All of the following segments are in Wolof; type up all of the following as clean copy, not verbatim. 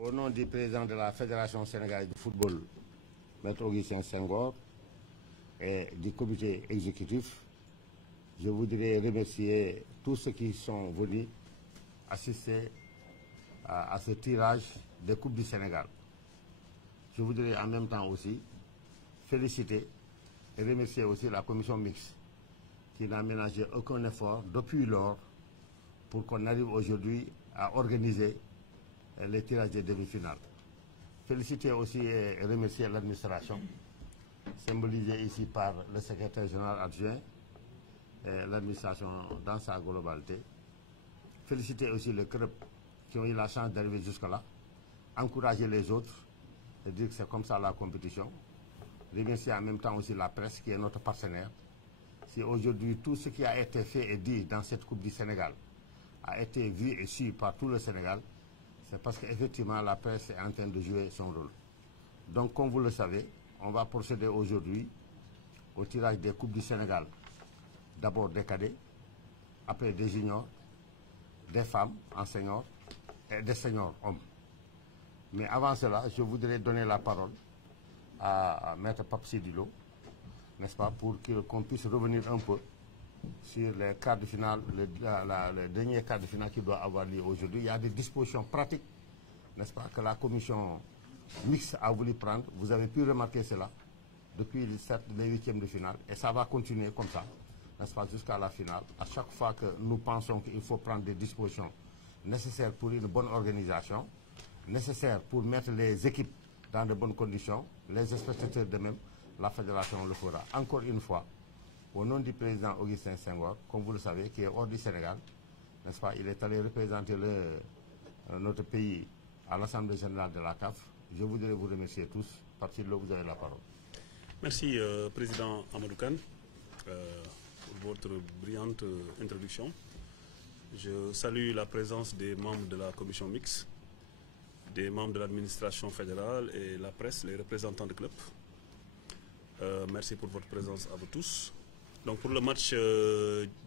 Au nom du président de la Fédération sénégalaise de football, Maître Augustin Senghor, et du comité exécutif, je voudrais remercier tous ceux qui sont venus assister à ce tirage des Coupes du Sénégal. Je voudrais en même temps aussi féliciter et remercier aussi la commission mixte qui n'a ménagé aucun effort depuis lors pour qu'on arrive aujourd'hui à organiser les tirages des demi-finales. Féliciter aussi et remercier l'administration, symbolisée ici par le secrétaire général adjoint et l'administration dans sa globalité. Féliciter aussi les clubs qui ont eu la chance d'arriver jusque-là, encourager les autres et dire que c'est comme ça la compétition. Remercier en même temps aussi la presse qui est notre partenaire. Si aujourd'hui tout ce qui a été fait et dit dans cette Coupe du Sénégal a été vu et su par tout le Sénégal, c'est parce qu'effectivement la presse est en train de jouer son rôle. Donc comme vous le savez, on va procéder aujourd'hui au tirage des Coupes du Sénégal. D'abord des cadets, après des juniors, des femmes en seniors et des seniors hommes. Mais avant cela, je voudrais donner la parole à Maître Pape Sidilo, n'est-ce pas, pour qu'on puisse revenir un peu sur les quarts de finale, le dernier quart de finale qui doit avoir lieu aujourd'hui. Il y a des dispositions pratiques, n'est-ce pas, que la commission mixte a voulu prendre. Vous avez pu remarquer cela depuis les huitièmes de finale. Et ça va continuer comme ça, n'est-ce pas, jusqu'à la finale. À chaque fois que nous pensons qu'il faut prendre des dispositions nécessaires pour une bonne organisation, nécessaires pour mettre les équipes dans de bonnes conditions, les spectateurs de même, la fédération le fera. Encore une fois, au nom du président Augustin Senghor, comme vous le savez, qui est hors du Sénégal, n'est-ce pas, il est allé représenter notre pays à l'Assemblée générale de la CAF. Je voudrais vous remercier tous. Parti de là, vous avez la parole. Merci, Président Amadou Kane, pour votre brillante introduction. Je salue la présence des membres de la commission mixte, des membres de l'administration fédérale et la presse, les représentants de clubs. Merci pour votre présence à vous tous. Donc pour le match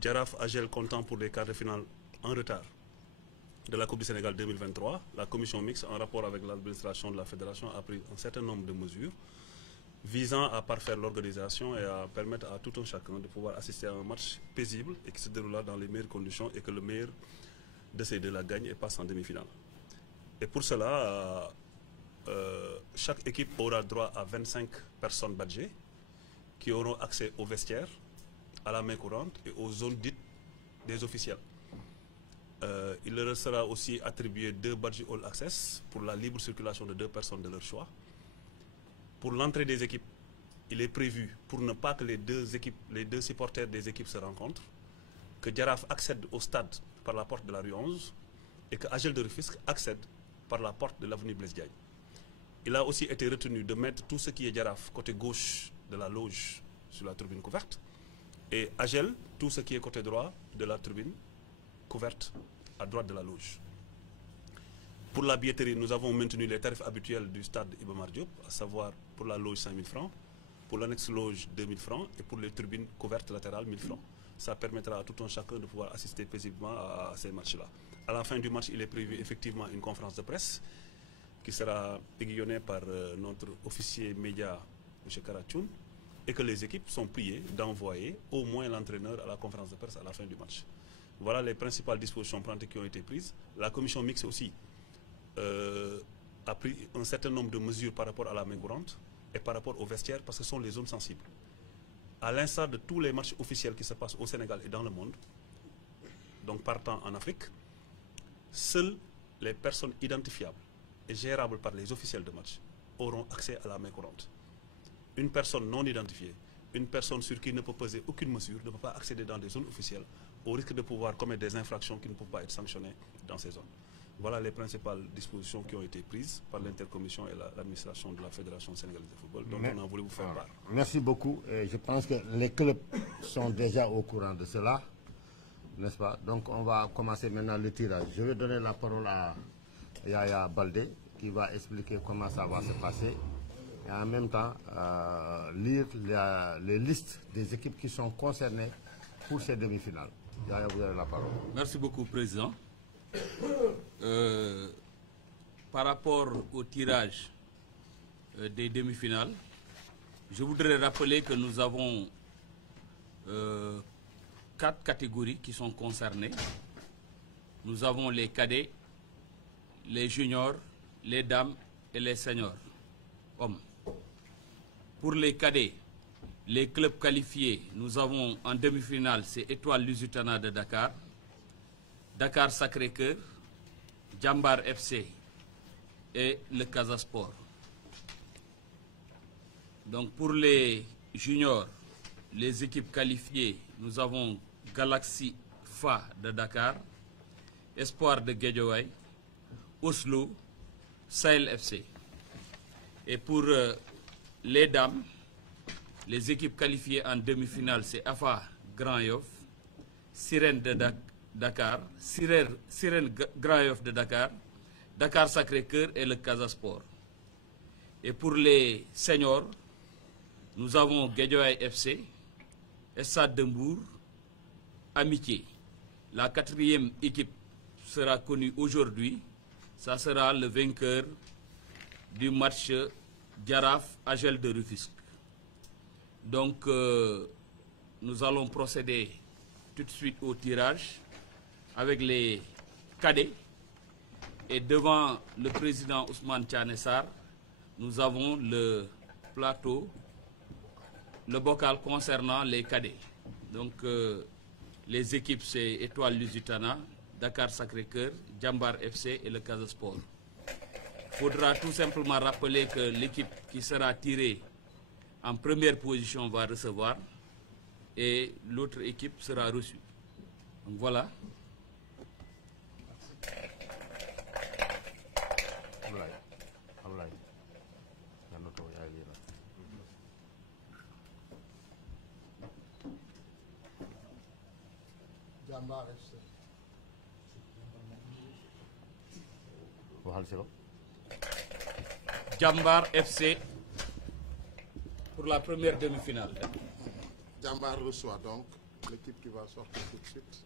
Jaraaf-Agel comptant pour les quarts de finale en retard de la Coupe du Sénégal 2023, la commission mixte, en rapport avec l'administration de la fédération, a pris un certain nombre de mesures visant à parfaire l'organisation et à permettre à tout un chacun de pouvoir assister à un match paisible et qui se déroulera dans les meilleures conditions et que le meilleur de ces deux la gagne et passe en demi-finale. Et pour cela, chaque équipe aura droit à 25 personnes badgées qui auront accès aux vestiaires, à la main courante et aux zones dites des officiels. Il leur sera aussi attribué 2 badges All Access pour la libre circulation de 2 personnes de leur choix. Pour l'entrée des équipes, il est prévu, pour ne pas que les deux supporters des équipes se rencontrent, que Jaraaf accède au stade par la porte de la rue 11 et que Agel de Rufisque accède par la porte de l'avenue Blaise Diagne. Il a aussi été retenu de mettre tout ce qui est Jaraaf côté gauche de la loge sur la tribune couverte et Agel tout ce qui est côté droit de la tribune couverte à droite de la loge. Pour la billetterie, nous avons maintenu les tarifs habituels du stade Iba Mar Diop, à savoir pour la loge 5 000 francs, pour l'annexe loge 2 000 francs et pour les tribunes couvertes latérales 1 000 francs. Ça permettra à tout un chacun de pouvoir assister paisiblement à ces matchs-là. À la fin du match, il est prévu effectivement une conférence de presse qui sera aiguillonnée par notre officier média, M. Karatchoun, et que les équipes sont priées d'envoyer au moins l'entraîneur à la conférence de presse à la fin du match. Voilà les principales dispositions pratiques qui ont été prises. La commission mixte aussi a pris un certain nombre de mesures par rapport à la main courante et par rapport aux vestiaires parce que ce sont les zones sensibles. À l'instar de tous les matchs officiels qui se passent au Sénégal et dans le monde, donc partant en Afrique, seules les personnes identifiables et gérables par les officiels de match auront accès à la main courante. Une personne non identifiée, une personne sur qui ne peut peser aucune mesure, ne peut pas accéder dans des zones officielles au risque de pouvoir commettre des infractions qui ne peuvent pas être sanctionnées dans ces zones. Voilà les principales dispositions qui ont été prises par l'intercommission et l'administration de la Fédération sénégalaise de football. Donc on a voulu vous faire part. Merci beaucoup. Et je pense que les clubs sont déjà au courant de cela, n'est-ce pas? Donc on va commencer maintenant le tirage. Je vais donner la parole à Yaya Baldé qui va expliquer comment ça va se passer et en même temps lire les listes des équipes qui sont concernées pour ces demi-finales. Yaya, vous avez la parole. Merci beaucoup, Président. par rapport au tirage des demi-finales, je voudrais rappeler que nous avons 4 catégories qui sont concernées. Nous avons les cadets, les juniors, les dames et les seniors, hommes. Pour les cadets, les clubs qualifiés, nous avons en demi-finale, c'est Étoile Lusitana de Dakar, Dakar Sacré-Cœur, Jambar FC et le Casa Sport. Donc pour les juniors, les équipes qualifiées, nous avons Galaxy Fa de Dakar, Espoir de Guédiawaye, Oslo, Sahel FC. Et pour les dames, les équipes qualifiées en demi-finale, c'est AFA Grand Yoff, Sirène de Dakar, Sirène Grand Yoff de Dakar, Dakar Sacré-Cœur et le Casa Sport. Et pour les seniors, nous avons Guédiawaye FC, Stade de Mbour, Amitié. La 4e équipe sera connue aujourd'hui. Ça sera le vainqueur du match Jaraaf-Agel de Rufisque. Donc, nous allons procéder tout de suite au tirage avec les cadets. Et devant le président Ousmane Thiané-Sarr, nous avons le plateau, le bocal concernant les cadets. Donc, les équipes, c'est Étoile Lusitana, Dakar Sacré-Cœur, Jambar FC et le Casa Sport. Il faudra tout simplement rappeler que l'équipe qui sera tirée en première position va recevoir et l'autre équipe sera reçue. Donc voilà. Jambar FC. Jambar FC pour la première demi-finale. Jambar reçoit donc l'équipe qui va sortir tout de suite.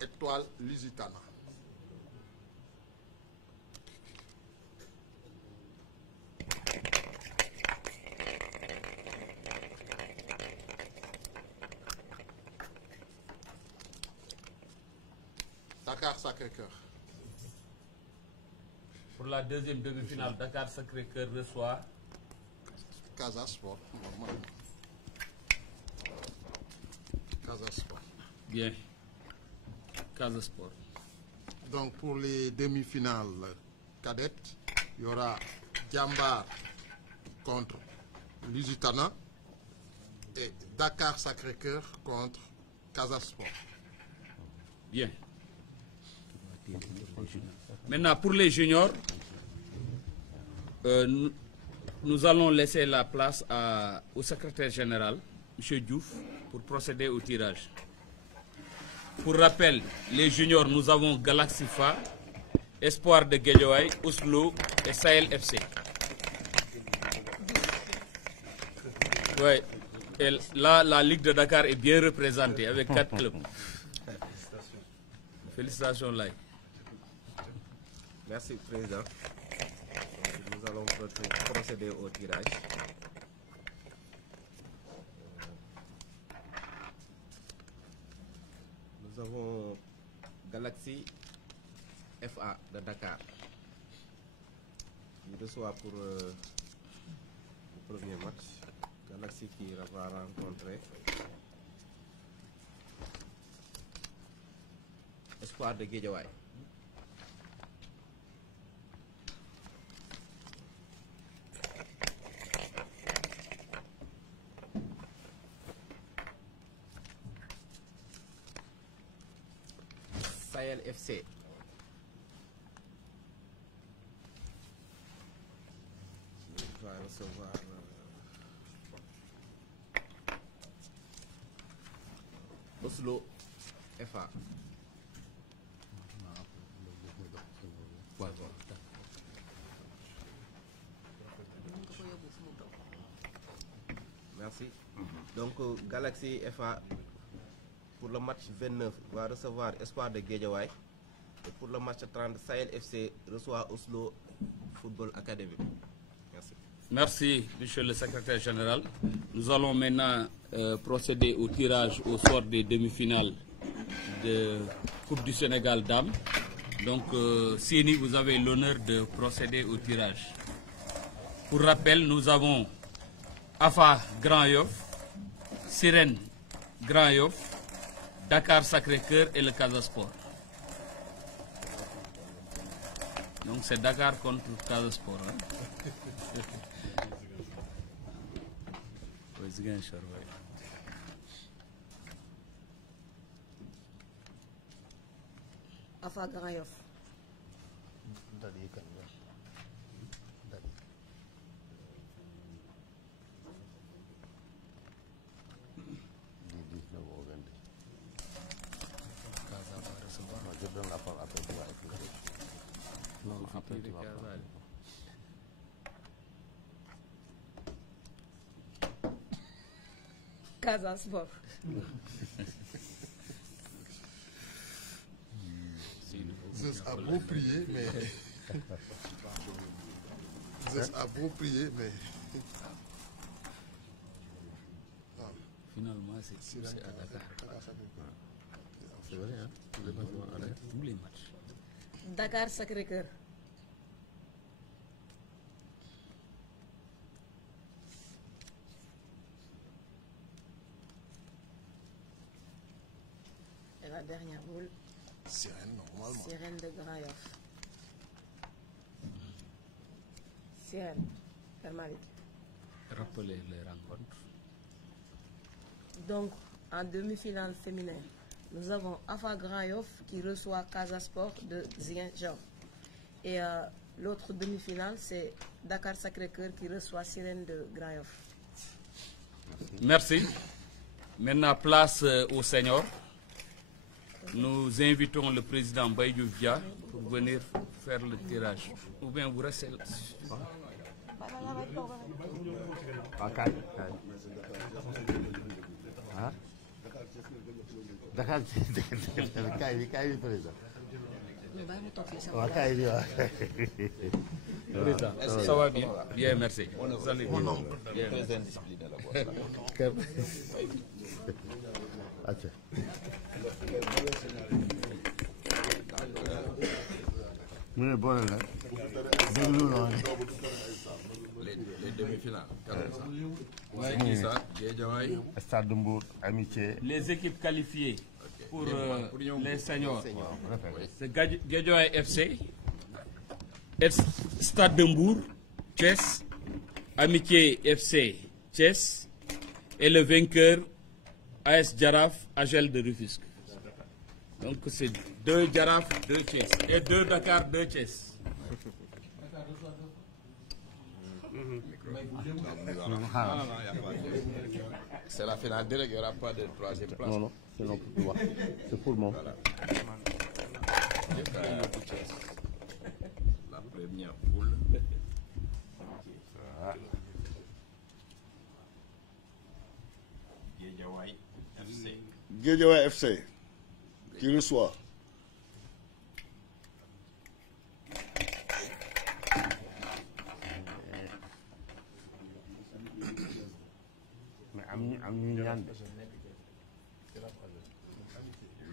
Étoile Lusitana. Dakar Sacré-Cœur. Pour la deuxième demi-finale, Dakar Sacré-Cœur reçoit Casa Sport. Casa Sport. bien Casa Sport. Donc pour les demi-finales cadettes, il y aura Jambar contre Lusitana et Dakar Sacré-Cœur contre Casa Sport. Bien. Maintenant, pour les juniors, nous allons laisser la place au secrétaire général, M. Diouf, pour procéder au tirage. Pour rappel, les juniors, nous avons Galaxy Fa, Espoir de Guédiawaye, Oslo et Sahel FC. Ouais. Et là, la Ligue de Dakar est bien représentée avec 4 clubs. Félicitations, Lai. Merci, Président. Nous allons procéder au tirage. Nous avons Galaxy FA de Dakar qui reçoit pour le premier match. Galaxy qui va rencontrer Espoir de Guédiawaye. Sahel FC. Il va recevoir Oslo FA. Merci. Donc Galaxy FA pour le match 29 va recevoir Espoir de Guédiawaye. Et pour le match 30, Sahel FC reçoit Oslo Football Academy. Merci. Merci, monsieur le secrétaire général. Nous allons maintenant procéder au tirage au sort des demi-finales de Coupe du Sénégal Dames. Donc, Sini, vous avez l'honneur de procéder au tirage. Pour rappel, nous avons AFA Grand Yoff, Sirène Grand Yoff, Dakar Sacré-Cœur et le Casa Sport. Donc c'est Dakar contre Casa Sport. Hein? AFA Grand Yoff. Casa Sport. C'est approprié, mais... C'est approprié, mais... Finalement, c'est à Dakar. C'est vrai, hein? Tous les matchs. Dakar Sacré-Cœur. Et la dernière boule, Sirène, normalement. Sirène de Grand Yoff. Sirène, Hermalik. Rappelez les rencontres. Donc, en demi-finale féminin, nous avons AFA Grand Yoff qui reçoit Casa Sport de Ziguinchor. Et l'autre demi-finale, c'est Dakar Sacré-Cœur qui reçoit Sirène de Grand Yoff. Merci. Maintenant, place aux seniors. Nous invitons le président Baïdou Via pour venir faire le tirage. Ou bien vous restez là. Dakar kaay bi président. Président, ça va bien? Bien, merci. Salut. Bien. Très indiscipliné là-bas. mu ne boole la déglu noonu. Les demi-finales. C'est qui ça? Guédiawaye. Stade de Mbour, Amitié. Les équipes qualifiées pour les seniors, c'est Ouais. Guédiawaye FC, Stade de Mbour, Thiès, Amitié FC, Thiès, et le vainqueur AS Jaraaf, Agel de Rufisque. Donc c'est 2 Jaraaf, 2 Thiès, et 2 Dakar, 2 Thiès. C'est la finale directe, il n'y aura pas de troisième place. Non, c'est non pour toi. C'est pour moi. La première poule. Guédiawaye FC. Guédiawaye FC qui reçoit Mais am ñu ñaan de.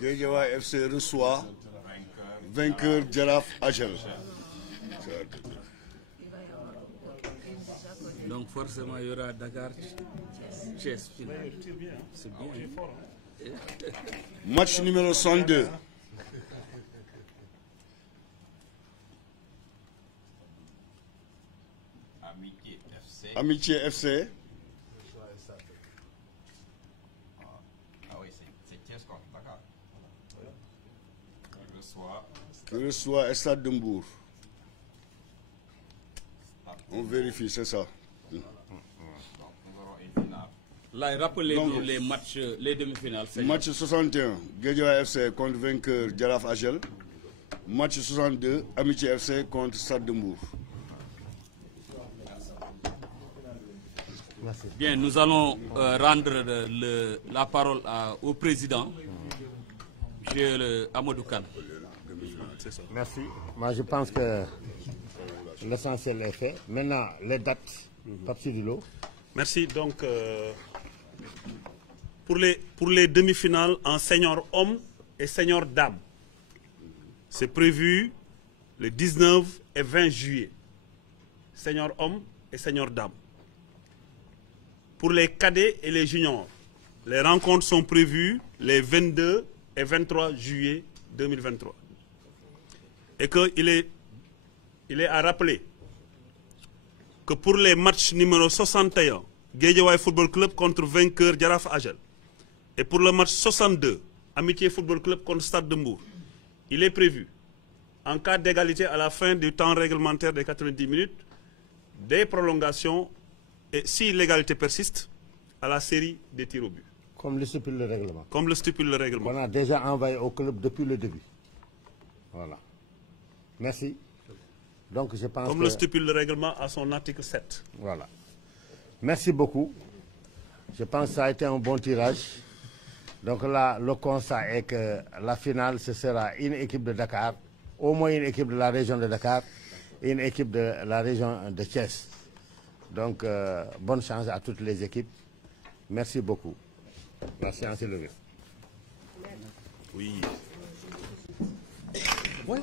Guédiawaye FC reçoit vainqueur Jaraaf Agel. Donc forcément il y aura Dakar, Thiès. C'est bien. Match numéro 102. Amitié FC. Amitié FC Ah oui, c'est Thiès contre Dakar. Il reçoit qui reçoit Stade de Mbour. On vérifie, c'est ça. nous aurons une finale. Là, rappelez-nous Donc, les matchs, les demi-finales. Match 61, Guédiawaye FC contre vainqueur Jaraaf Agel. Match 62, Amitié FC contre Stade de Mbour. Bien, nous allons rendre la parole au président, M. Amadou Kane. c'est ça. Merci. Moi, je pense que l'essentiel est fait. Maintenant, les dates, Pape Sidilo. Merci. Donc, pour les demi-finales en senior homme et senior dame, c'est prévu le 19 et 20 juillet. Senior homme et senior dame. Pour les cadets et les juniors, les rencontres sont prévues les 22 et 23 juillet 2023. Et qu'il est à rappeler que pour les matchs numéro 61, Guédiawaye Football Club contre vainqueur Jaraaf Agel, et pour le match 62, Amitié Football Club contre Stade de Mbour, il est prévu, en cas d'égalité à la fin du temps réglementaire des 90 minutes, des prolongations et si l'égalité persiste, à la série des tirs au but. Comme le stipule le règlement. Comme le stipule le règlement. On a déjà envoyé au club depuis le début. Voilà. Merci. Donc je pense Comme le stipule le règlement à son article 7. Voilà. Merci beaucoup. Je pense que ça a été un bon tirage. Donc là, le constat est que la finale, ce sera une équipe de Dakar, au moins une équipe de la région de Dakar et une équipe de la région de Thiès. Donc, bonne chance à toutes les équipes. Merci beaucoup. La séance est levée. Oui. Oui.